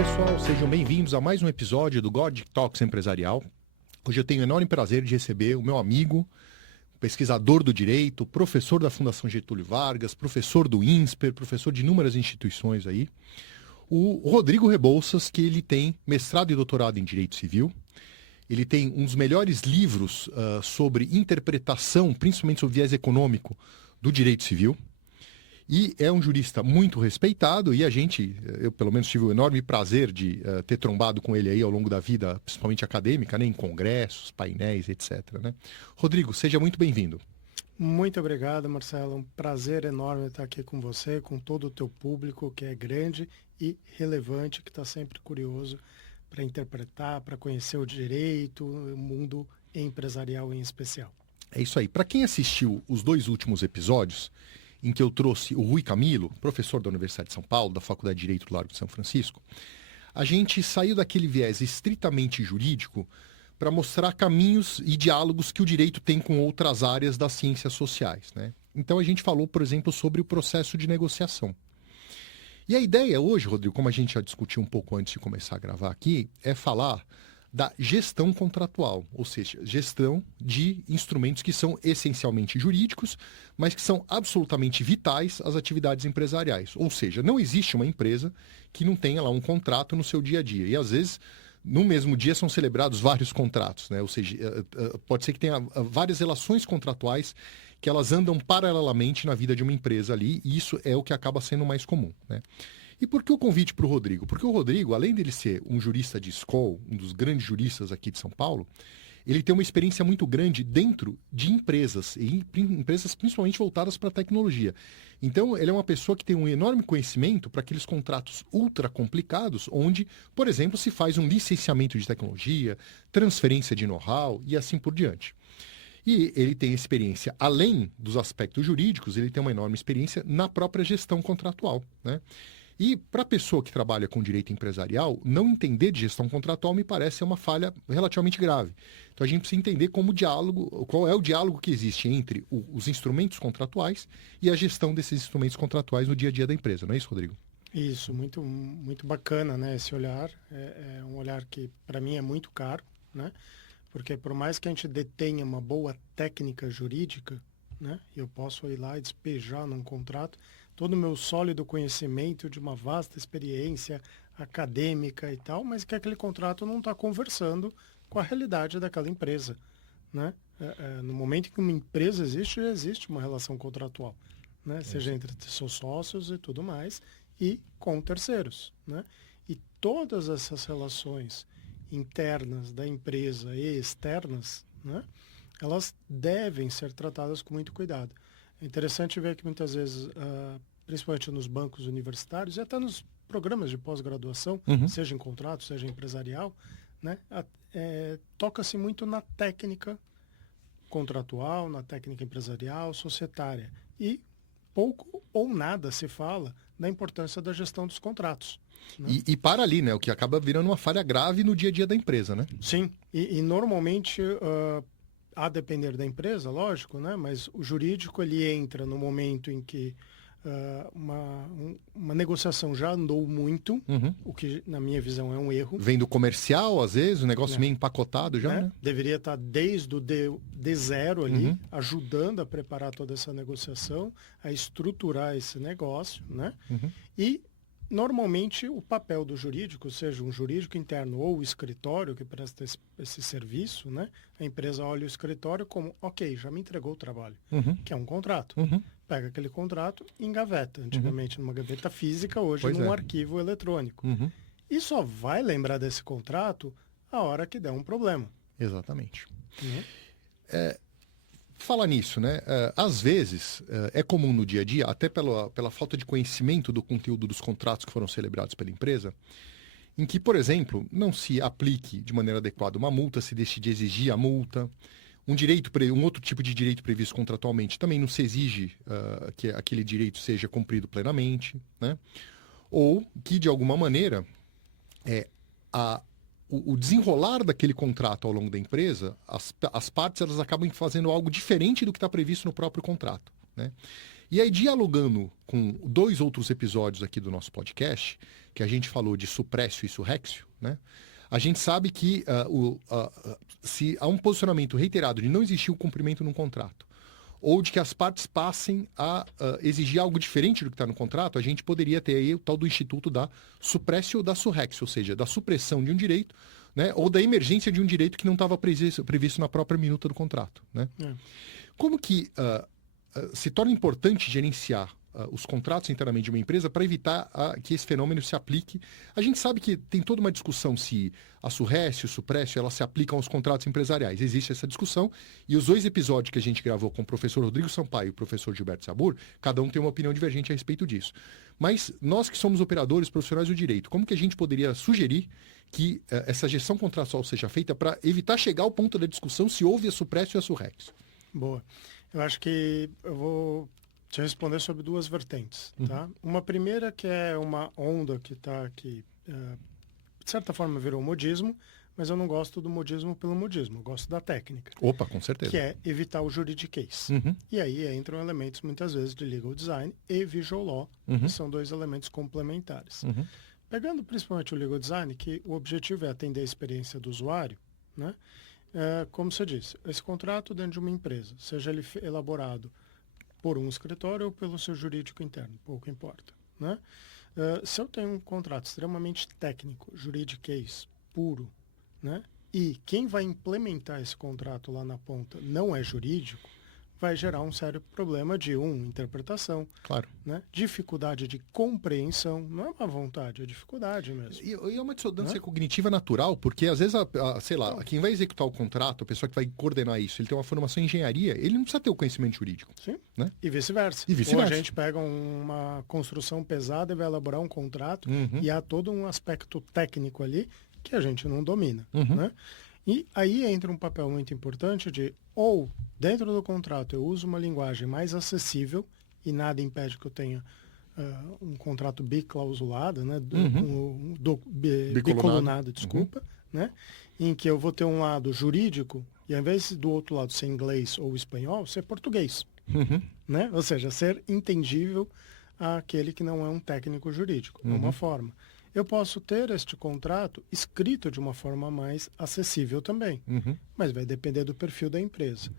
pessoal, sejam bem-vindos a mais um episódio do God Talks Empresarial. Hoje eu tenho o enorme prazer de receber o meu amigo, pesquisador do direito, professor da Fundação Getúlio Vargas, professor do INSPER, professor de inúmeras instituições aí, o Rodrigo Rebouças, que ele tem mestrado e doutorado em Direito Civil. Ele tem um dos melhores livros sobre interpretação, principalmente sobre viés econômico, do direito civil. E é um jurista muito respeitado e eu pelo menos tive o enorme prazer de ter trombado com ele aí ao longo da vida, principalmente acadêmica, né, em congressos, painéis, etc. Né? Rodrigo, seja muito bem-vindo. Muito obrigado, Marcelo. Um prazer enorme estar aqui com você, com todo o teu público, que é grande e relevante, que está sempre curioso para interpretar, para conhecer o direito, o mundo empresarial em especial. É isso aí. Para quem assistiu os 2 últimos episódios, em que eu trouxe o Rui Camilo, professor da Universidade de São Paulo, da Faculdade de Direito do Largo de São Francisco, a gente saiu daquele viés estritamente jurídico para mostrar caminhos e diálogos que o direito tem com outras áreas das ciências sociais, né? Então a gente falou, por exemplo, sobre o processo de negociação. E a ideia hoje, Rodrigo, como a gente já discutiu um pouco antes de começar a gravar aqui, é falar da gestão contratual, ou seja, gestão de instrumentos que são essencialmente jurídicos, mas que são absolutamente vitais às atividades empresariais. Ou seja, não existe uma empresa que não tenha lá um contrato no seu dia a dia. E às vezes, no mesmo dia, são celebrados vários contratos, né? Ou seja, pode ser que tenha várias relações contratuais que elas andam paralelamente na vida de uma empresa ali, e isso é o que acaba sendo mais comum, né? E por que o convite para o Rodrigo? Porque o Rodrigo, além dele ser um jurista de escola, um dos grandes juristas aqui de São Paulo, ele tem uma experiência muito grande dentro de empresas, e empresas principalmente voltadas para a tecnologia. Então, ele é uma pessoa que tem um enorme conhecimento para aqueles contratos ultra complicados, onde, por exemplo, se faz um licenciamento de tecnologia, transferência de know-how e assim por diante. E ele tem experiência, além dos aspectos jurídicos, ele tem uma enorme experiência na própria gestão contratual, né? E para a pessoa que trabalha com direito empresarial, não entender de gestão contratual me parece ser uma falha relativamente grave. Então a gente precisa entender qual é o diálogo que existe entre os instrumentos contratuais e a gestão desses instrumentos contratuais no dia a dia da empresa. Não é isso, Rodrigo? Isso, muito, muito bacana, né? Esse olhar é um olhar que para mim é muito caro, né? Porque por mais que a gente detenha uma boa técnica jurídica, né? Eu posso ir lá e despejar num contrato todo o meu sólido conhecimento de uma vasta experiência acadêmica e tal, mas que aquele contrato não está conversando com a realidade daquela empresa, né? No momento em que uma empresa existe, já existe uma relação contratual, né? Seja entre seus sócios e tudo mais, e com terceiros, né? E todas essas relações internas da empresa e externas, né? Elas devem ser tratadas com muito cuidado. É interessante ver que muitas vezes, principalmente nos bancos universitários e até nos programas de pós-graduação, seja em contrato, seja empresarial, né, toca-se muito na técnica contratual, na técnica empresarial, societária. E pouco ou nada se fala da importância da gestão dos contratos. Né? E para ali, né? O que acaba virando uma falha grave no dia a dia da empresa, né? Sim, e normalmente... a depender da empresa, lógico, né? Mas o jurídico ele entra no momento em que uma negociação já andou muito, o que na minha visão é um erro. Vem do comercial, às vezes, o negócio meio empacotado já, né? Deveria estar desde o D0 ali, ajudando a preparar toda essa negociação, a estruturar esse negócio, né? E normalmente, o papel do jurídico, seja um jurídico interno ou o escritório que presta esse serviço, né? A empresa olha o escritório como, ok, já me entregou o trabalho, que é um contrato. Pega aquele contrato e engaveta. Antigamente numa gaveta física, hoje num arquivo eletrônico. E só vai lembrar desse contrato a hora que der um problema. Exatamente. Falar nisso, né? Às vezes é comum no dia a dia, até pela falta de conhecimento do conteúdo dos contratos que foram celebrados pela empresa, em que, por exemplo, não se aplique de maneira adequada uma multa, se deixe de exigir a multa, um outro tipo de direito previsto contratualmente também não se exige que aquele direito seja cumprido plenamente, né? Ou que, de alguma maneira, o desenrolar daquele contrato ao longo da empresa, as partes elas acabam fazendo algo diferente do que está previsto no próprio contrato, né? E aí, dialogando com 2 outros episódios aqui do nosso podcast, que a gente falou de suprécio e surrécio, né? A gente sabe que se há um posicionamento reiterado de não existir o cumprimento num contrato, ou de que as partes passem a exigir algo diferente do que está no contrato, a gente poderia ter aí o tal do instituto da suprécio ou da surrécio, ou seja, da supressão de um direito, né? Ou da emergência de um direito que não estava previsto na própria minuta do contrato, né? Como que se torna importante gerenciar os contratos internamente de uma empresa para evitar que esse fenômeno se aplique? A gente sabe que tem toda uma discussão se a surrécio, suprécio, elas se aplicam aos contratos empresariais. Existe essa discussão e os 2 episódios que a gente gravou com o professor Rodrigo Sampaio e o professor Gilberto Sabur, cada um tem uma opinião divergente a respeito disso. Mas nós que somos operadores profissionais do direito, como que a gente poderia sugerir que essa gestão contratual seja feita para evitar chegar ao ponto da discussão se houve a suprécio e a surrécio? Boa. Eu acho que eu vou te responder sobre 2 vertentes, tá? Uma primeira que é uma onda que está aqui, de certa forma virou modismo, mas eu não gosto do modismo pelo modismo, eu gosto da técnica. Opa, com certeza. Que é evitar o juridiquês. E aí entram elementos muitas vezes de legal design e visual law, que são 2 elementos complementares. Pegando principalmente o legal design, que o objetivo é atender a experiência do usuário, né? Como você disse, esse contrato dentro de uma empresa, seja ele elaborado por um escritório ou pelo seu jurídico interno, pouco importa, né? Se eu tenho um contrato extremamente técnico, juridiquês, puro, né? E quem vai implementar esse contrato lá na ponta não é jurídico, vai gerar um sério problema de interpretação, claro, né? Dificuldade de compreensão, não é uma vontade, é dificuldade mesmo. E é uma dissonância cognitiva natural, porque às vezes, sei lá, quem vai executar o contrato, a pessoa que vai coordenar isso, ele tem uma formação em engenharia, ele não precisa ter o conhecimento jurídico. Sim, né? E vice-versa. Ou a gente pega uma construção pesada e vai elaborar um contrato e há todo um aspecto técnico ali que a gente não domina, né? E aí entra um papel muito importante de, ou dentro do contrato eu uso uma linguagem mais acessível e nada impede que eu tenha um contrato biclausulado, né? Bicolunado, desculpa, né? Em que eu vou ter um lado jurídico e ao invés do outro lado ser inglês ou espanhol, ser português, né? Ou seja, ser entendível àquele que não é um técnico jurídico, de uma forma. Eu posso ter este contrato escrito de uma forma mais acessível também, mas vai depender do perfil da empresa.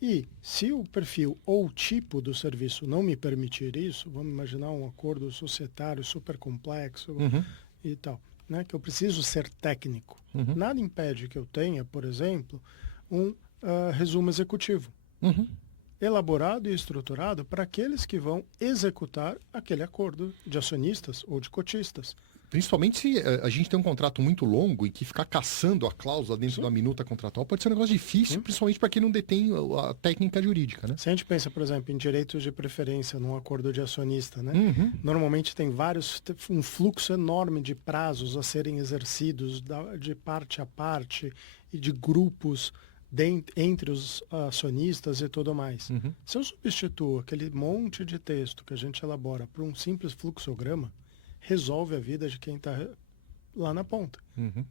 E se o perfil ou o tipo do serviço não me permitir isso, vamos imaginar um acordo societário super complexo e tal, né, que eu preciso ser técnico. Nada impede que eu tenha, por exemplo, um resumo executivo. Elaborado e estruturado para aqueles que vão executar aquele acordo de acionistas ou de cotistas. Principalmente se a gente tem um contrato muito longo e que ficar caçando a cláusula dentro da minuta contratual pode ser um negócio difícil, principalmente para quem não detém a técnica jurídica, né? Se a gente pensa, por exemplo, em direitos de preferência num acordo de acionista, né? Normalmente tem um fluxo enorme de prazos a serem exercidos de parte a parte e de grupos entre os acionistas e tudo mais. Se eu substituo aquele monte de texto que a gente elabora por um simples fluxograma, resolve a vida de quem está lá na ponta.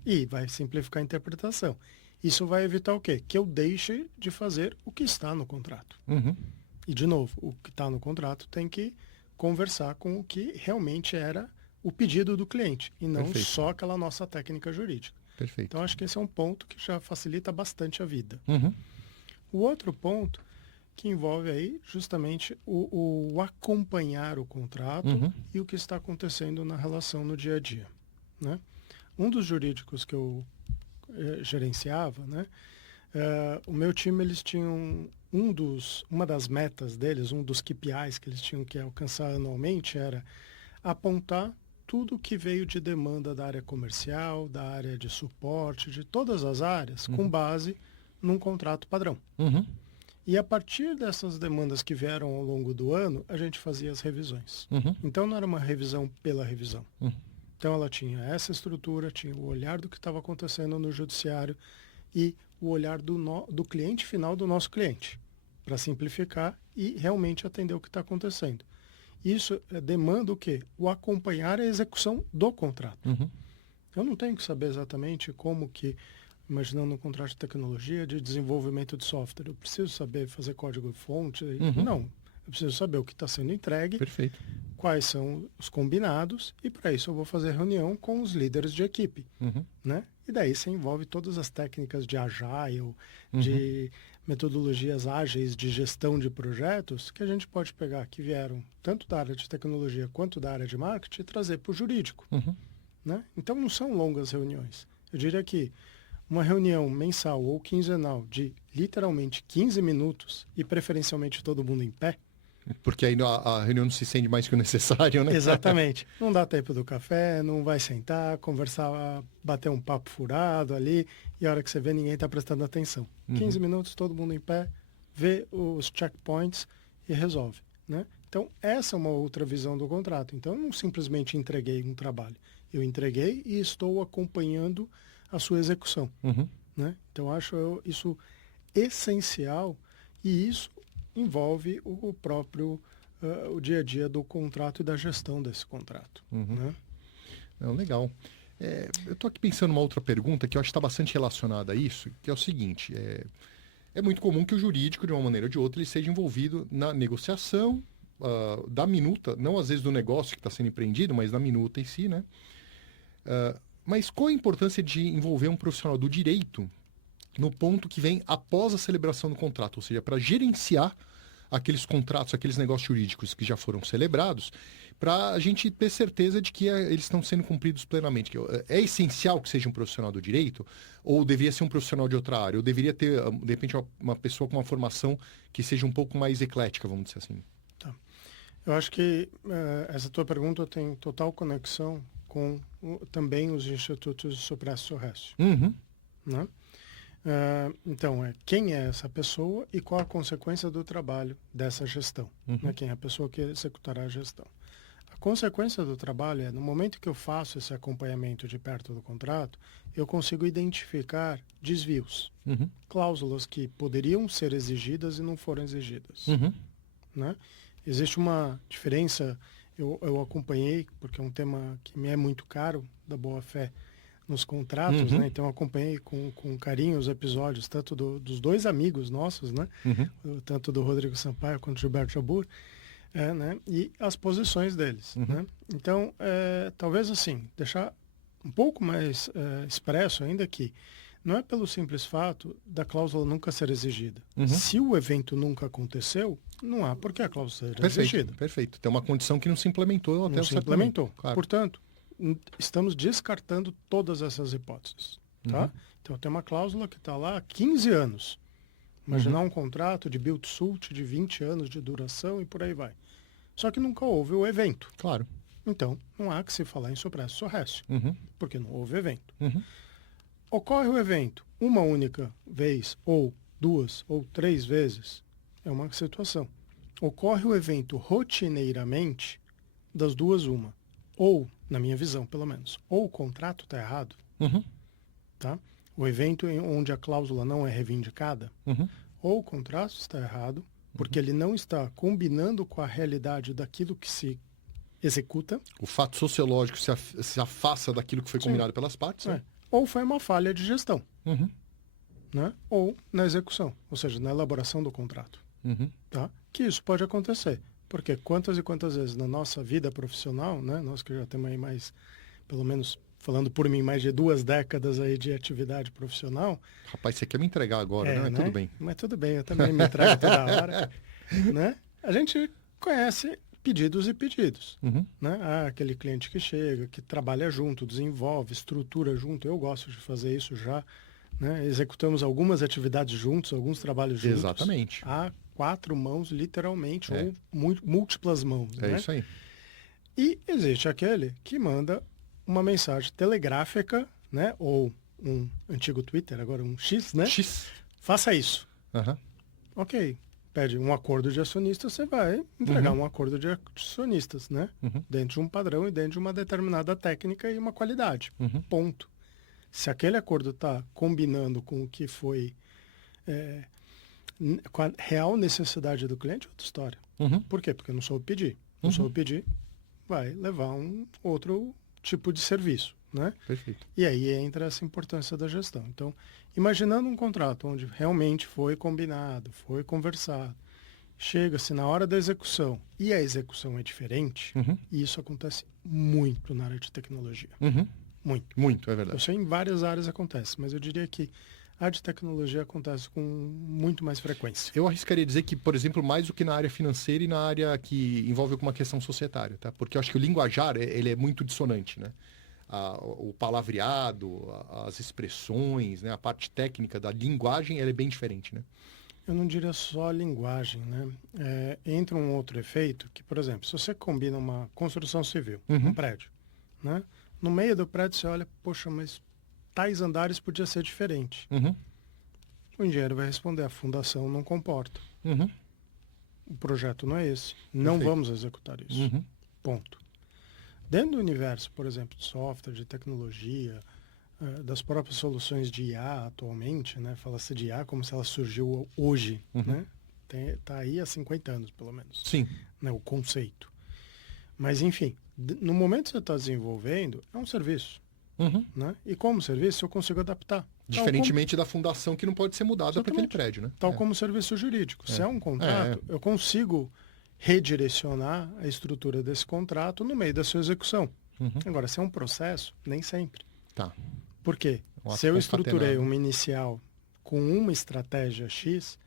E vai simplificar a interpretação. Isso vai evitar o quê? Que eu deixe de fazer o que está no contrato. E, de novo, o que está no contrato tem que conversar com o que realmente era o pedido do cliente, e não só aquela nossa técnica jurídica. Perfeito. Então, acho que esse é um ponto que já facilita bastante a vida. O outro ponto que envolve aí justamente o acompanhar o contrato e o que está acontecendo na relação no dia a dia, né? Um dos jurídicos que eu gerenciava, né? O meu time, eles tinham uma das metas deles, um dos KPIs que eles tinham que alcançar anualmente era apontar tudo que veio de demanda da área comercial, da área de suporte, de todas as áreas, com base num contrato padrão. E a partir dessas demandas que vieram ao longo do ano, a gente fazia as revisões. Então não era uma revisão pela revisão. Então ela tinha essa estrutura, tinha o olhar do que estava acontecendo no judiciário e o olhar do cliente final do nosso cliente, para simplificar e realmente atender o que está acontecendo. Isso demanda o quê? O acompanhar a execução do contrato. Eu não tenho que saber exatamente como que, imaginando um contrato de tecnologia, de desenvolvimento de software, eu preciso saber fazer código-fonte. Não. Eu preciso saber o que está sendo entregue, Perfeito. quais são os combinados, e para isso eu vou fazer reunião com os líderes de equipe, Uhum. né? E daí você envolve todas as técnicas de agile, de metodologias ágeis de gestão de projetos que a gente pode pegar, que vieram tanto da área de tecnologia quanto da área de marketing, e trazer para o jurídico, Uhum. né? Então não são longas reuniões. Eu diria que uma reunião mensal ou quinzenal de literalmente 15 minutos e preferencialmente todo mundo em pé. Porque aí a reunião não se sente mais que o necessário, né? Exatamente. Não dá tempo do café, não vai sentar, conversar, bater um papo furado ali, e a hora que você vê, ninguém está prestando atenção. 15 minutos, todo mundo em pé, vê os checkpoints e resolve, né? Então, essa é uma outra visão do contrato. Então, eu não simplesmente entreguei um trabalho. Eu entreguei e estou acompanhando a sua execução, Uhum. né? Então, acho isso essencial, e isso envolve o próprio o dia a dia do contrato e da gestão desse contrato, né? Não, legal. Eu estou aqui pensando numa outra pergunta que eu acho que está bastante relacionada a isso, que é o seguinte: é muito comum que o jurídico, de uma maneira ou de outra, ele seja envolvido na negociação da minuta, não às vezes do negócio que está sendo empreendido, mas da minuta em si, né? Mas qual a importância de envolver um profissional do direito no ponto que vem após a celebração do contrato, ou seja, para gerenciar aqueles contratos, aqueles negócios jurídicos que já foram celebrados, para a gente ter certeza de que eles estão sendo cumpridos plenamente? É essencial que seja um profissional do direito, ou deveria ser um profissional de outra área, ou deveria ter, de repente, uma pessoa com uma formação que seja um pouco mais eclética, vamos dizer assim? Tá. Eu acho que essa tua pergunta tem total conexão com também os institutos de supresso récio, Uhum. né? Então, quem é essa pessoa e qual a consequência do trabalho dessa gestão, né? Quem é a pessoa que executará a gestão. A consequência do trabalho é, no momento que eu faço esse acompanhamento de perto do contrato, eu consigo identificar desvios, Uhum. cláusulas que poderiam ser exigidas e não foram exigidas, Uhum. né? Existe uma diferença, eu acompanhei, porque é um tema que me é muito caro, da boa-fé nos contratos, né? Então eu acompanhei com carinho os episódios, tanto dos dois amigos nossos, né? Tanto do Rodrigo Sampaio quanto do Gilberto Jabur, né? E as posições deles, né? Então, talvez assim, deixar um pouco mais expresso ainda que não é pelo simples fato da cláusula nunca ser exigida. Se o evento nunca aconteceu, não há por que a cláusula ser exigida. Perfeito. Tem uma condição que não se implementou até Não o se certo implementou. momento. Claro. Portanto, estamos descartando todas essas hipóteses, tá? Então, tem uma cláusula que está lá há 15 anos. Imaginar um contrato de build-to-suit de 20 anos de duração e por aí vai. Só que nunca houve o evento. Claro. Então, não há que se falar em supresso récio, porque não houve evento. Uhum. Ocorre o evento uma única vez, ou duas, ou três vezes, é uma situação. Ocorre o evento rotineiramente, das duas uma. Ou, na minha visão, pelo menos, ou o contrato está errado, tá? O evento onde a cláusula não é reivindicada, ou o contrato está errado, porque ele não está combinando com a realidade daquilo que se executa. O fato sociológico se afasta daquilo que foi combinado pelas partes. Né? Ou foi uma falha de gestão, né? Ou na execução, ou seja, na elaboração do contrato. Tá? Que isso pode acontecer. Porque quantas e quantas vezes na nossa vida profissional, né, nós que já temos aí mais, pelo menos falando por mim, mais de 2 décadas aí de atividade profissional. Rapaz, você quer me entregar agora, né? Mas tudo bem. Mas tudo bem, eu também me entrego toda hora. Né? A gente conhece pedidos e pedidos. Né? Aquele cliente que chega, que trabalha junto, desenvolve, estrutura junto. Eu gosto de fazer isso já. Né? Executamos algumas atividades juntos, alguns trabalhos juntos. Exatamente. Há 4 mãos, literalmente, ou múltiplas mãos. É né? isso aí. E existe aquele que manda uma mensagem telegráfica, né? Ou um antigo Twitter, agora um X, né? X. Faça isso. Uhum. Ok. Pede um acordo de acionistas, você vai entregar um acordo de acionistas, né? Dentro de um padrão e dentro de uma determinada técnica e uma qualidade. Ponto. Se aquele acordo está combinando com o que foi com a real necessidade do cliente, é outra história. Por quê? Porque eu não soube pedir. Não soube pedir, vai levar um outro tipo de serviço, né? Perfeito. E aí entra essa importância da gestão. Então, imaginando um contrato onde realmente foi combinado, foi conversado, chega-se na hora da execução e a execução é diferente, e isso acontece muito na área de tecnologia. Muito. Muito, é Eu verdade. sei em várias áreas acontece, mas eu diria que a de tecnologia acontece com muito mais frequência. Eu arriscaria dizer que, por exemplo, mais do que na área financeira e na área que envolve alguma questão societária, tá? Porque eu acho que o linguajar, ele é muito dissonante, né? O palavreado, as expressões, né? A parte técnica da linguagem, ela é bem diferente, né? Eu não diria só a linguagem, né? Entra um outro efeito que, por exemplo, se você combina uma construção civil, um prédio, né? No meio do prédio você olha, poxa, mas tais andares podia ser diferente. O engenheiro vai responder, a fundação não comporta. O projeto não é esse. Não Perfeito. vamos executar isso. Ponto. Dentro do universo, por exemplo, de software, de tecnologia, das próprias soluções de IA atualmente, né? Fala-se de IA como se ela surgiu hoje, né? Tá aí há 50 anos, pelo menos. Sim. Né? O conceito. Mas, enfim, no momento que você está desenvolvendo, é um serviço. Né? E como serviço, eu consigo adaptar. Diferentemente da fundação que não pode ser mudada para aquele Exatamente. prédio, né? Tal como serviço jurídico. Se é um contrato, eu consigo redirecionar a estrutura desse contrato no meio da sua execução. Agora, se é um processo, nem sempre. Tá. Por quê? Um Se eu ato estruturei concatenado. uma inicial com uma estratégia X,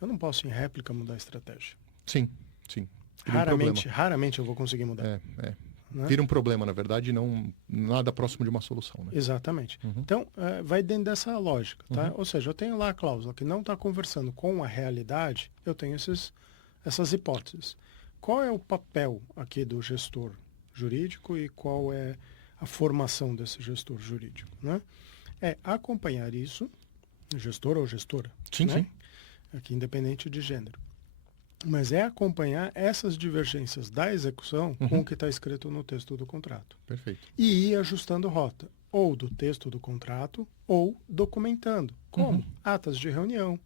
eu não posso, em réplica, mudar a estratégia. Sim, sim. Vira um problema. Raramente eu vou conseguir mudar. Né? Vira um problema, na verdade, não nada próximo de uma solução, né? Exatamente. Então, vai dentro dessa lógica, tá? Ou seja, eu tenho lá a cláusula que não está conversando com a realidade, eu tenho essas hipóteses. Qual é o papel aqui do gestor jurídico e qual é a formação desse gestor jurídico, né? É acompanhar isso, gestor ou gestora, Sim, né? sim. Aqui independente de gênero. Mas é acompanhar essas divergências da execução com o que está escrito no texto do contrato. Perfeito. E ir ajustando rota, ou do texto do contrato, ou documentando. Como? Atas de reunião,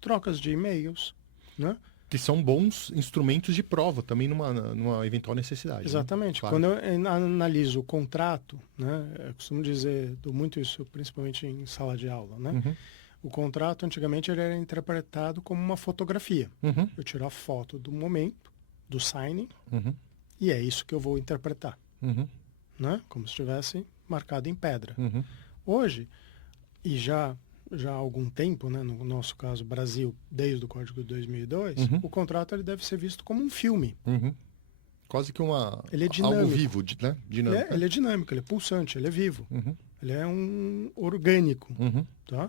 trocas de e-mails, né? Que são bons instrumentos de prova também numa eventual necessidade. Exatamente. Né? Claro. Quando eu analiso o contrato, né? Eu costumo dizer, dou muito isso principalmente em sala de aula, né? O contrato, antigamente, ele era interpretado como uma fotografia. Eu tiro a foto do momento, do signing, e é isso que eu vou interpretar. Né? Como se estivesse marcado em pedra. Hoje, e já há algum tempo, né, no nosso caso, Brasil, desde o Código de 2002, o contrato ele deve ser visto como um filme. Quase que Ele é dinâmico. algo vivo, né? Dinâmico. Ele é dinâmico, ele é pulsante, ele é vivo. Ele é um orgânico. Tá?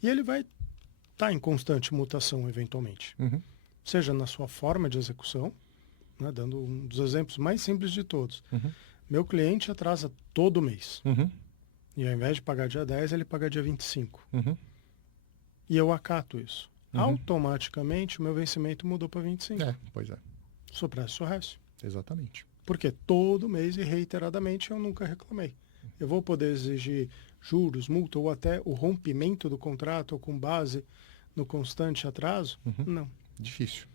E ele vai estar em constante mutação, eventualmente. Seja na sua forma de execução, né, dando um dos exemplos mais simples de todos. Meu cliente atrasa todo mês. E ao invés de pagar dia 10, ele paga dia 25. E eu acato isso. Automaticamente, o meu vencimento mudou para 25. Pois é. Sou preço, sou récio. Exatamente. Porque todo mês e reiteradamente eu nunca reclamei. Eu vou poder exigir juros, multa ou até o rompimento do contrato ou com base no constante atraso? Não. Difícil.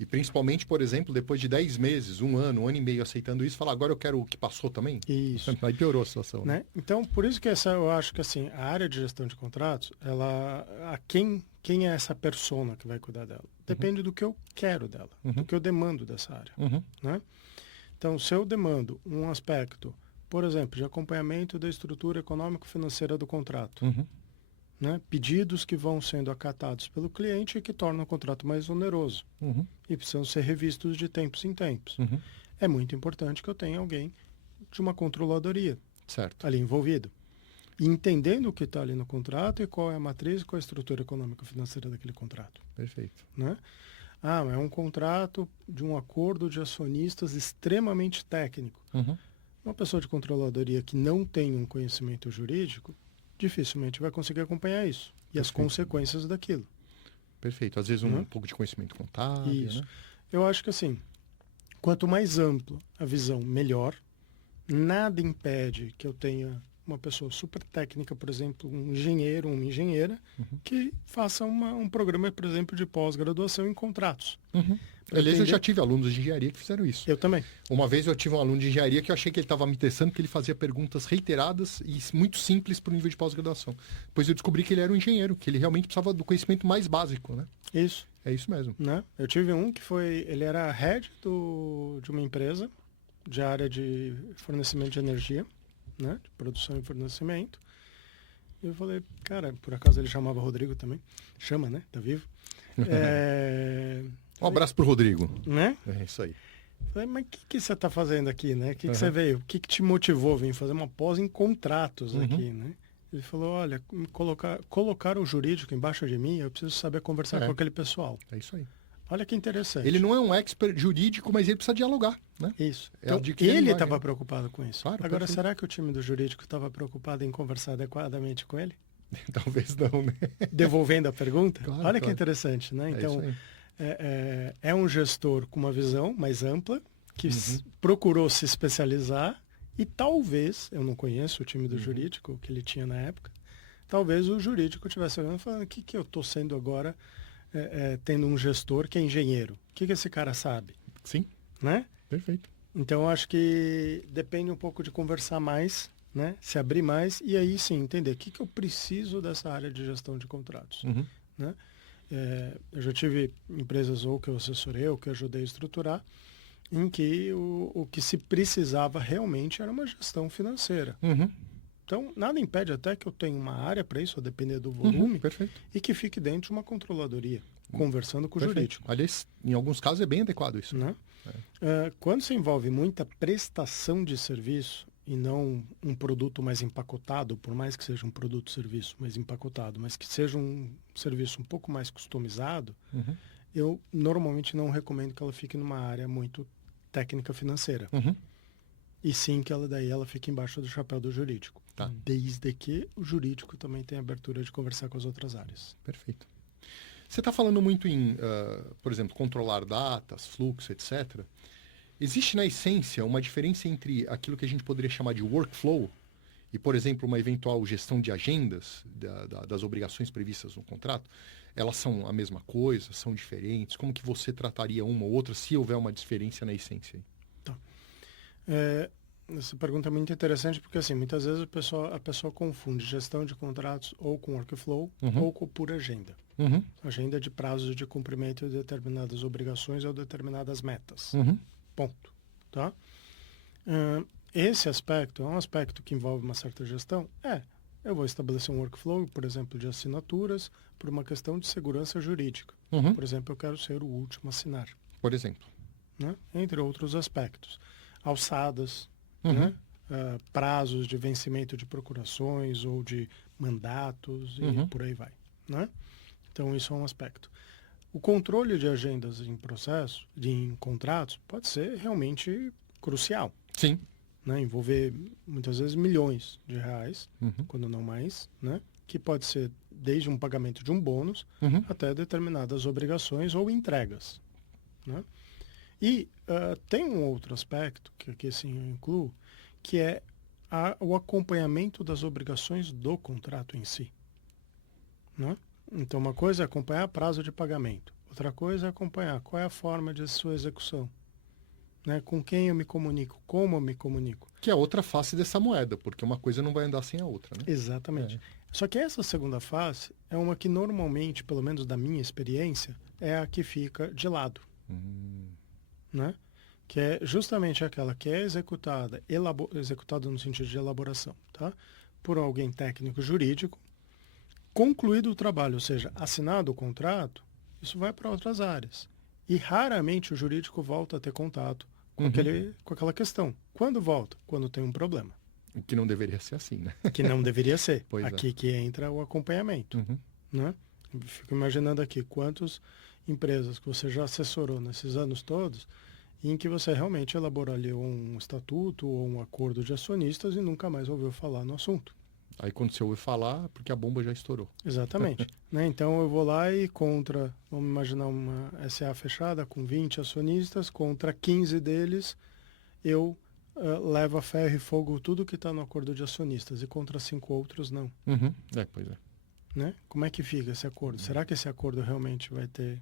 E principalmente, por exemplo, depois de 10 meses, um ano e meio aceitando isso, falar agora eu quero o que passou também? Isso. Aí piorou a situação. Né? Então, por isso que eu acho que assim, a área de gestão de contratos, quem é essa persona que vai cuidar dela? Depende do que eu quero dela, do que eu demando dessa área. Né? Então, se eu demando um aspecto, por exemplo, de acompanhamento da estrutura econômico-financeira do contrato, né? Pedidos que vão sendo acatados pelo cliente e que tornam o contrato mais oneroso e precisam ser revistos de tempos em tempos. É muito importante que eu tenha alguém de uma controladoria Certo. ali envolvido. E entendendo o que está ali no contrato e qual é a matriz, qual é a estrutura econômico-financeira daquele contrato. Perfeito. Né? É um contrato de um acordo de acionistas extremamente técnico. Uma pessoa de controladoria que não tem um conhecimento jurídico dificilmente vai conseguir acompanhar isso e as consequências daquilo. Perfeito. Às vezes um pouco de conhecimento contábil. Isso. Né? Eu acho que assim, quanto mais ampla a visão, melhor. Nada impede que eu tenha uma pessoa super técnica, por exemplo, um engenheiro, uma engenheira, que faça um programa, por exemplo, de pós-graduação em contratos. Aliás, eu já tive alunos de engenharia que fizeram isso. Eu também. Uma vez eu tive um aluno de engenharia que eu achei que ele estava me testando, porque ele fazia perguntas reiteradas e muito simples para o nível de pós-graduação. Depois eu descobri que ele era um engenheiro, que ele realmente precisava do conhecimento mais básico, né? Isso. É isso mesmo. Né? Eu tive um que ele era head de uma empresa de área de fornecimento de energia, né? De produção e fornecimento. E eu falei, cara, por acaso ele chamava Rodrigo também. Chama, né? Tá vivo. Um abraço pro Rodrigo. Né? É isso aí. Falei, mas o que você está fazendo aqui, né? O que você veio? O que te motivou a vir fazer uma pós em contratos aqui, né? Ele falou, olha, colocar o jurídico embaixo de mim, eu preciso saber conversar com aquele pessoal. É isso aí. Olha que interessante. Ele não é um expert jurídico, mas ele precisa dialogar, né? Isso. É Então, adquirir ele linguagem, estava né? preocupado com isso. Claro, Agora, perfeito. será que o time do jurídico estava preocupado em conversar adequadamente com ele? Talvez não, né? Devolvendo a pergunta? Claro, Olha que claro. interessante, né? Então, isso aí. é um gestor com uma visão mais ampla, que procurou se especializar e talvez, eu não conheço o time do jurídico que ele tinha na época, talvez o jurídico estivesse olhando e falando, o que eu estou sendo agora tendo um gestor que é engenheiro? O que esse cara sabe? Sim, Né? perfeito. Então, eu acho que depende um pouco de conversar mais, né? Se abrir mais e aí sim entender o que eu preciso dessa área de gestão de contratos. Né? Eu já tive empresas ou que eu assessorei ou que eu ajudei a estruturar, em que o que se precisava realmente era uma gestão financeira. Então, nada impede até que eu tenha uma área para isso, a depender do volume, Perfeito. e que fique dentro de uma controladoria, conversando com o Perfeito. jurídico. Aliás, em alguns casos é bem adequado isso. Né? Quando se envolve muita prestação de serviço e não um produto mais empacotado, por mais que seja um produto-serviço mais empacotado, mas que seja um serviço um pouco mais customizado, eu normalmente não recomendo que ela fique numa área muito técnica financeira. E sim que ela fique embaixo do chapéu do jurídico. Tá. Desde que o jurídico também tenha abertura de conversar com as outras áreas. Perfeito. Você está falando muito em, por exemplo, controlar datas, fluxo, etc. Existe, na essência, uma diferença entre aquilo que a gente poderia chamar de workflow e, por exemplo, uma eventual gestão de agendas das obrigações previstas no contrato? Elas são a mesma coisa? São diferentes? Como que você trataria uma ou outra, se houver uma diferença na essência? Tá. Essa pergunta é muito interessante porque, assim, muitas vezes a pessoa confunde gestão de contratos ou com workflow ou com pura agenda. Agenda de prazos de cumprimento de determinadas obrigações ou determinadas metas. Ponto. Tá? Esse aspecto é um aspecto que envolve uma certa gestão? Eu vou estabelecer um workflow, por exemplo, de assinaturas, por uma questão de segurança jurídica. Por exemplo, eu quero ser o último a assinar. Por exemplo. Né? Entre outros aspectos. Alçadas, né? Prazos de vencimento de procurações ou de mandatos e por aí vai. Né? Então, isso é um aspecto. O controle de agendas em processo, em contratos, pode ser realmente crucial. Sim. Né? Envolver, muitas vezes, milhões de reais, quando não mais, né? Que pode ser desde um pagamento de um bônus até determinadas obrigações ou entregas. Né? E tem um outro aspecto, que aqui sim eu incluo, que é o acompanhamento das obrigações do contrato em si. Né? Então, uma coisa é acompanhar prazo de pagamento. Outra coisa é acompanhar qual é a forma de sua execução. Né? Com quem eu me comunico, como eu me comunico. Que é outra face dessa moeda, porque uma coisa não vai andar sem a outra, né? Exatamente. Só que essa segunda face é uma que normalmente, pelo menos da minha experiência, é a que fica de lado. Né? Que é justamente aquela que é executada no sentido de elaboração, tá? Por alguém técnico jurídico, concluído o trabalho, ou seja, assinado o contrato, isso vai para outras áreas. E raramente o jurídico volta a ter contato com aquela questão. Quando volta? Quando tem um problema. O que não deveria ser assim, né? Que não deveria ser. Pois aqui que entra o acompanhamento. Né? Eu fico imaginando aqui quantas empresas que você já assessorou nesses anos todos, em que você realmente elaborou ali um estatuto ou um acordo de acionistas e nunca mais ouviu falar no assunto. Aí quando você ouve falar, porque a bomba já estourou. Exatamente. Né? Então eu vou lá e vamos imaginar uma SA fechada com 20 acionistas, contra 15 deles eu levo a ferro e fogo tudo que está no acordo de acionistas e contra 5 outros não. Pois é. Né? Como é que fica esse acordo? Será que esse acordo realmente vai ter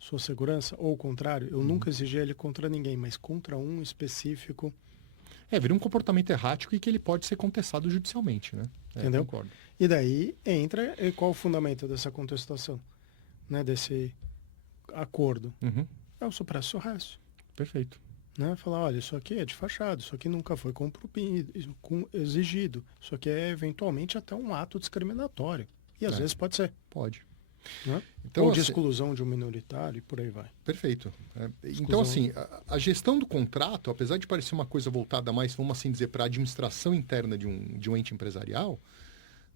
sua segurança? Ou o contrário, eu nunca exigi ele contra ninguém, mas contra um específico. Vira um comportamento errático e que ele pode ser contestado judicialmente, né? Entendeu? Concordo. E daí entra qual o fundamento dessa contestação? Né? acordo? Uhum. Eu supresso o resto. Perfeito. Né? Falar, olha, isso aqui é de fachada, isso aqui nunca foi exigido, isso aqui é eventualmente até um ato discriminatório. E às vezes pode ser. Pode. Né? Então, Ou de assim, exclusão de um minoritário e por aí vai. perfeito. Então, assim, a gestão do contrato, apesar de parecer uma coisa voltada mais, vamos assim dizer, para a administração interna de um ente empresarial,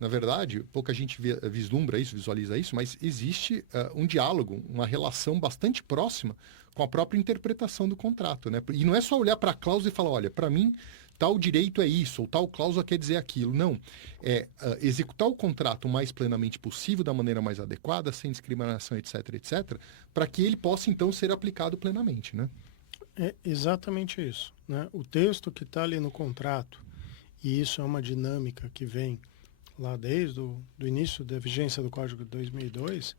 na verdade, pouca gente vislumbra isso, visualiza isso, mas existe um diálogo, uma relação bastante próxima com a própria interpretação do contrato, né? E não é só olhar para a cláusula e falar, olha, para mim, tal direito é isso, ou tal cláusula quer dizer aquilo. Não. É executar o contrato o mais plenamente possível, da maneira mais adequada, sem discriminação, etc., etc., para que ele possa, então, ser aplicado plenamente, né? É exatamente isso. Né? O texto que está ali no contrato, e isso é uma dinâmica que vem lá desde do início da vigência do Código de 2002,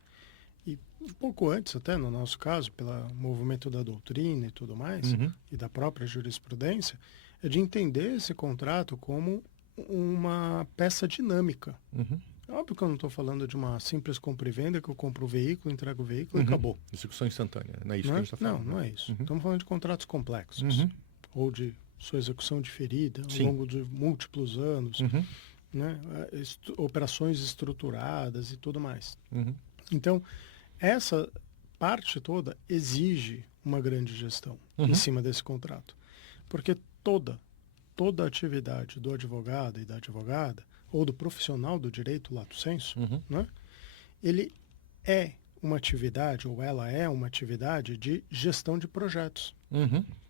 e um pouco antes até, no nosso caso, pelo movimento da doutrina e tudo mais, e da própria jurisprudência, é de entender esse contrato como uma peça dinâmica. Óbvio que eu não estou falando de uma simples compra e venda, que eu compro o veículo, entrego o veículo e acabou. Execução instantânea, não é isso Não, que a gente está falando. não é isso. Estamos falando de contratos complexos, ou de sua execução diferida ao longo de múltiplos anos, né? Operações estruturadas e tudo mais. Então, essa parte toda exige uma grande gestão em cima desse contrato. Porque toda atividade do advogado e da advogada, ou do profissional do direito lato sensu, né? Ele é uma atividade, ou ela é uma atividade de gestão de projetos.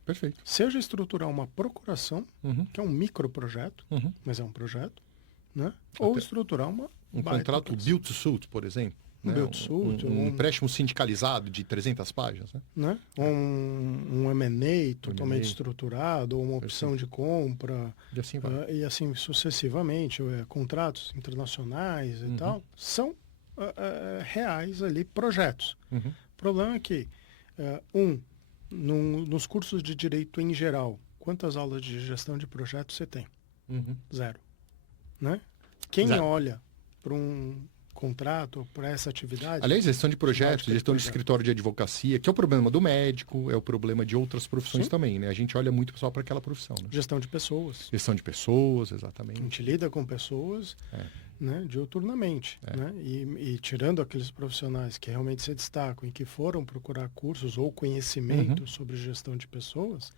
Perfeito. Seja estruturar uma procuração, que é um microprojeto, mas é um projeto, né? Ou estruturar um contrato build to suit, por exemplo. Um build to suit. Um empréstimo sindicalizado de 300 páginas. Né? Um M&A totalmente estruturado, ou uma opção de compra. E assim vai. E assim sucessivamente. Contratos internacionais e tal. São reais ali, projetos. O problema é que, nos cursos de direito em geral, quantas aulas de gestão de projetos você tem? Zero. Né? Quem olha para um contrato, para essa atividade... Aliás, gestão de projetos, gestão de escritório de advocacia, que é o problema do médico, é o problema de outras profissões também, né? A gente olha muito só para aquela profissão. Né? Gestão de pessoas. Gestão de pessoas, exatamente. A gente lida com pessoas né, diuturnamente. Né? E tirando aqueles profissionais que realmente se destacam e que foram procurar cursos ou conhecimento sobre gestão de pessoas,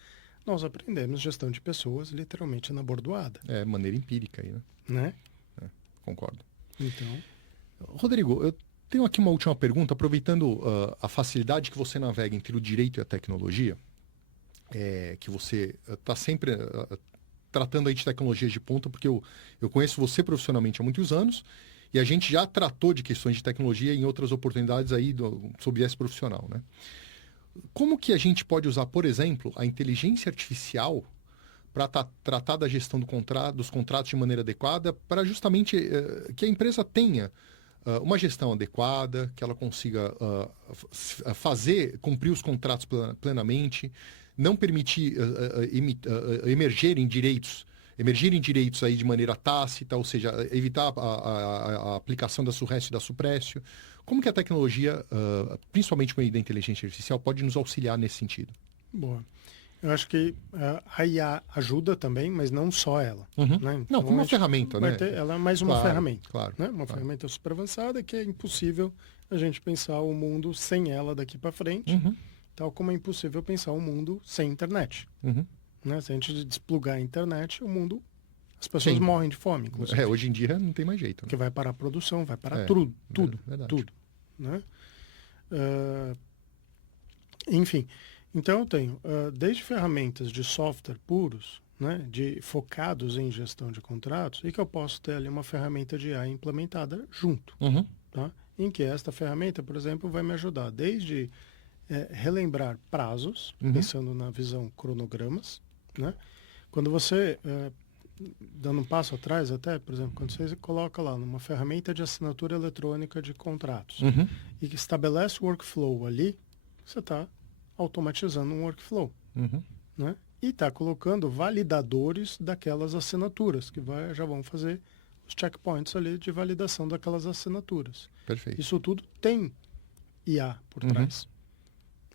nós aprendemos gestão de pessoas literalmente na bordoada. Maneira empírica aí, né? Concordo. Então... Rodrigo, eu tenho aqui uma última pergunta, aproveitando a facilidade que você navega entre o direito e a tecnologia, que você está sempre tratando aí de tecnologias de ponta, porque eu conheço você profissionalmente há muitos anos, e a gente já tratou de questões de tecnologia em outras oportunidades aí sob esse profissional, né? Como que a gente pode usar, por exemplo, a inteligência artificial para tratar da gestão dos contratos de maneira adequada, para justamente que a empresa tenha uma gestão adequada, que ela consiga cumprir os contratos plenamente, não permitir emergirem direitos aí de maneira tácita, ou seja, evitar a aplicação da surrécio e da suprécio. Como que a tecnologia, principalmente com a inteligência artificial, pode nos auxiliar nesse sentido? Boa. Eu acho que a IA ajuda também, mas não só ela. Né? Então, não, como uma ferramenta, né? Ela é mais uma ferramenta. Claro. Né? Uma ferramenta super avançada que é impossível a gente pensar o mundo sem ela daqui para frente, tal como é impossível pensar o mundo sem internet. Né? Se a gente desplugar a internet, as pessoas morrem de fome, inclusive. Hoje em dia não tem mais jeito. Né? Porque vai parar a produção, vai parar tudo. Tudo. Né? Enfim... Então eu tenho desde ferramentas de software puros, né, focados em gestão de contratos, e que eu posso ter ali uma ferramenta de AI implementada junto. Tá? Em que esta ferramenta, por exemplo, vai me ajudar desde relembrar prazos, pensando na visão cronogramas. Né? Quando você, dando um passo atrás até, por exemplo, quando você coloca lá numa ferramenta de assinatura eletrônica de contratos e que estabelece o workflow ali, você está automatizando um workflow, né? E está colocando validadores daquelas assinaturas, que já vão fazer os checkpoints ali de validação daquelas assinaturas. Perfeito. Isso tudo tem IA por trás.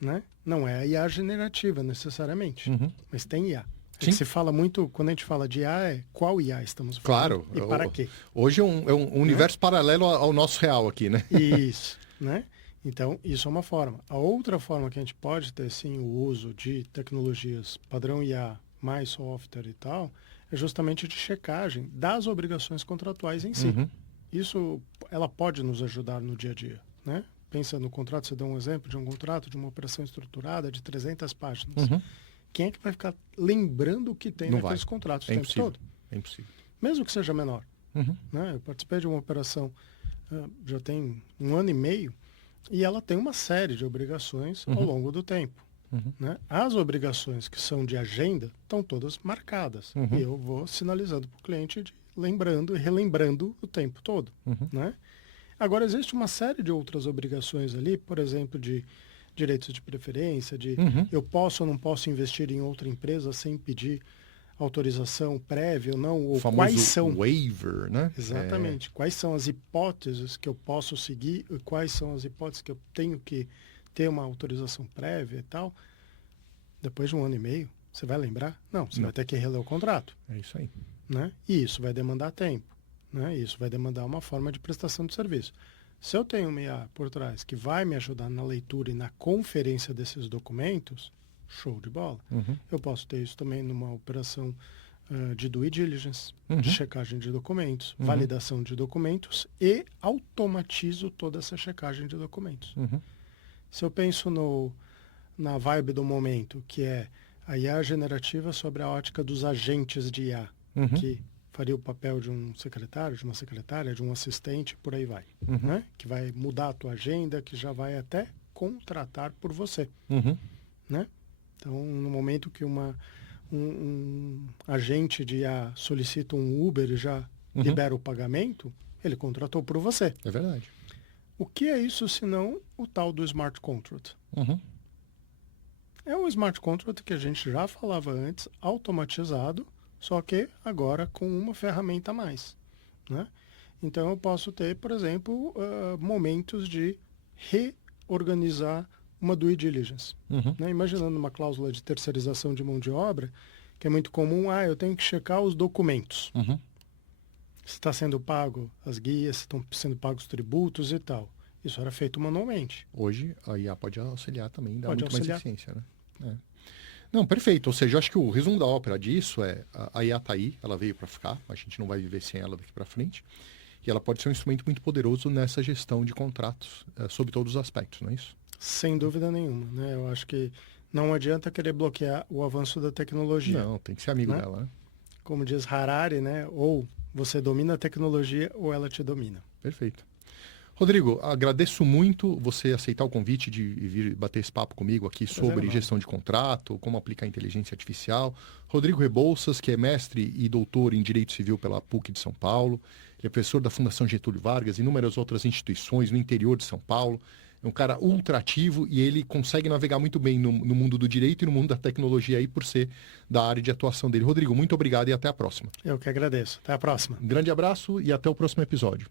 né? Não é a IA generativa necessariamente, Uhum. mas tem IA. Sim. Se fala muito, quando a gente fala de IA, é qual IA estamos falando Claro. e para quê. Hoje é um universo paralelo ao nosso real aqui, né? Isso, né? Então, isso é uma forma. A outra forma que a gente pode ter, sim, o uso de tecnologias padrão IA, mais software e tal, é justamente de checagem das obrigações contratuais em si. Uhum. Isso, ela pode nos ajudar no dia a dia, né? Pensa no contrato, você dá um exemplo de um contrato, de uma operação estruturada de 300 páginas. Uhum. Quem é que vai ficar lembrando o que tem Não naqueles vai. contratos É o tempo impossível. todo? É impossível. Mesmo que seja menor. Uhum. Né? Eu participei de uma operação já tem 1 ano e meio e ela tem uma série de obrigações ao longo do tempo. Uhum. Né? As obrigações que são de agenda estão todas marcadas. Uhum. E eu vou sinalizando para o cliente, lembrando e relembrando o tempo todo. Uhum. Né? Agora, existe uma série de outras obrigações ali, por exemplo, de direitos de preferência, de eu posso ou não posso investir em outra empresa sem pedir autorização prévia ou não, ou O famoso quais são... waiver, né? Exatamente. Quais são as hipóteses que eu posso seguir e quais são as hipóteses que eu tenho que ter uma autorização prévia e tal. Depois de 1 ano e meio, você vai lembrar? Não, você vai ter que reler o contrato. É isso aí. Né? E isso vai demandar tempo. Né? Isso vai demandar uma forma de prestação de serviço. Se eu tenho uma IA por trás que vai me ajudar na leitura e na conferência desses documentos, show de bola. Uhum. Eu posso ter isso também numa operação de due diligence, Uhum. de checagem de documentos, Uhum. validação de documentos e automatizo toda essa checagem de documentos. Uhum. Se eu penso na vibe do momento, que é a IA generativa sobre a ótica dos agentes de IA, Uhum. que faria o papel de um secretário, de uma secretária, de um assistente, por aí vai. Uhum. Né? Que vai mudar a tua agenda, que já vai até contratar por você. Uhum. Né? Então, no momento que um agente de IA solicita um Uber e já libera o pagamento, ele contratou por você. É verdade. O que é isso senão o tal do Smart Contract? Uhum. É um Smart Contract que a gente já falava antes, automatizado, só que agora com uma ferramenta a mais. Né? Então eu posso ter, por exemplo, momentos de reorganizar uma due diligence. Uhum. Né? Imaginando uma cláusula de terceirização de mão de obra, que é muito comum, eu tenho que checar os documentos. Uhum. Se está sendo pago as guias, se estão sendo pagos os tributos e tal. Isso era feito manualmente. Hoje a IA pode auxiliar também, dá Pode muito auxiliar. mais eficiência, né? Não, perfeito. Ou seja, eu acho que o resumo da ópera disso é a IA está aí, ela veio para ficar, a gente não vai viver sem ela daqui para frente. E ela pode ser um instrumento muito poderoso nessa gestão de contratos, sob todos os aspectos, não é isso? Sem dúvida nenhuma. Né? Eu acho que não adianta querer bloquear o avanço da tecnologia. Não, tem que ser amigo né? dela, né? Como diz Harari, né? Ou você domina a tecnologia ou ela te domina. Perfeito. Rodrigo, agradeço muito você aceitar o convite de vir bater esse papo comigo aqui sobre gestão de contrato, como aplicar inteligência artificial. Rodrigo Rebouças, que é mestre e doutor em Direito Civil pela PUC de São Paulo, ele é professor da Fundação Getúlio Vargas e inúmeras outras instituições no interior de São Paulo. É um cara ultra ativo e ele consegue navegar muito bem no mundo do direito e no mundo da tecnologia aí por ser da área de atuação dele. Rodrigo, muito obrigado e até a próxima. Eu que agradeço. Até a próxima. Um grande abraço e até o próximo episódio.